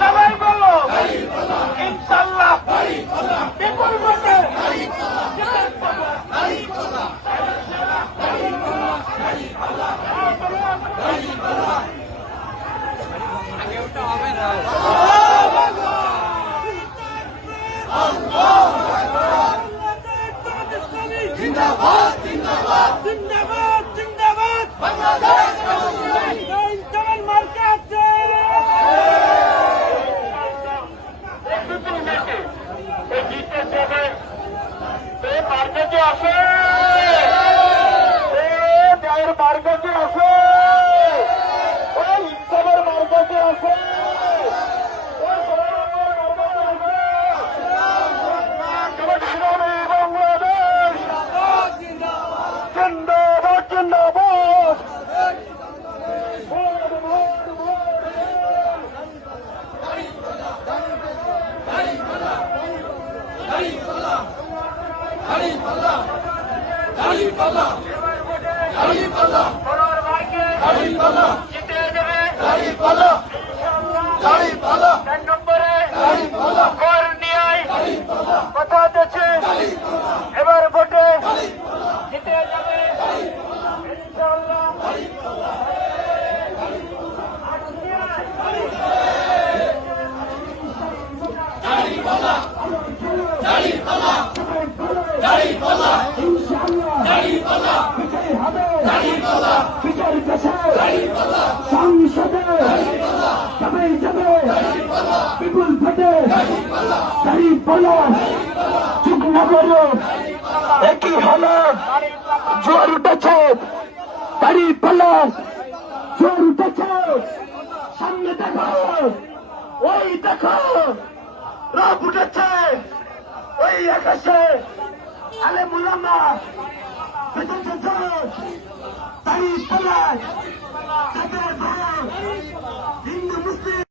সবাই বলো ইনশাআল্লাহ বিপুল ভোটে জিন্দাবাদ জিন্দাবাদ জিন্দাবাদ জিন্দাবাদ বাংলাদেশ ইনশাআল্লাহ মার্কা আছে এই জিতে যাবে এই মার্কা কি আছে এই দেয়ের মার্কা কি আছে ওই ইনসামের মার্কা কি আছে কথা দিচ্ছে এবার ভোটে জিতে যাবে ইনশাআল্লাহ সংসদে যাবে বিপুল ভোটে দাঁড়িয়ে বলো চুপ না করো একই হলো জোর উঠেছে দাঁড়িয়ে বলো জোর উঠেছে সামনে দেখো ওই দেখো রব উঠেছে ওই আকাশে আলে মুলামা বেঁচেছে দাঁড়িয়ে বলো তাদের ভালো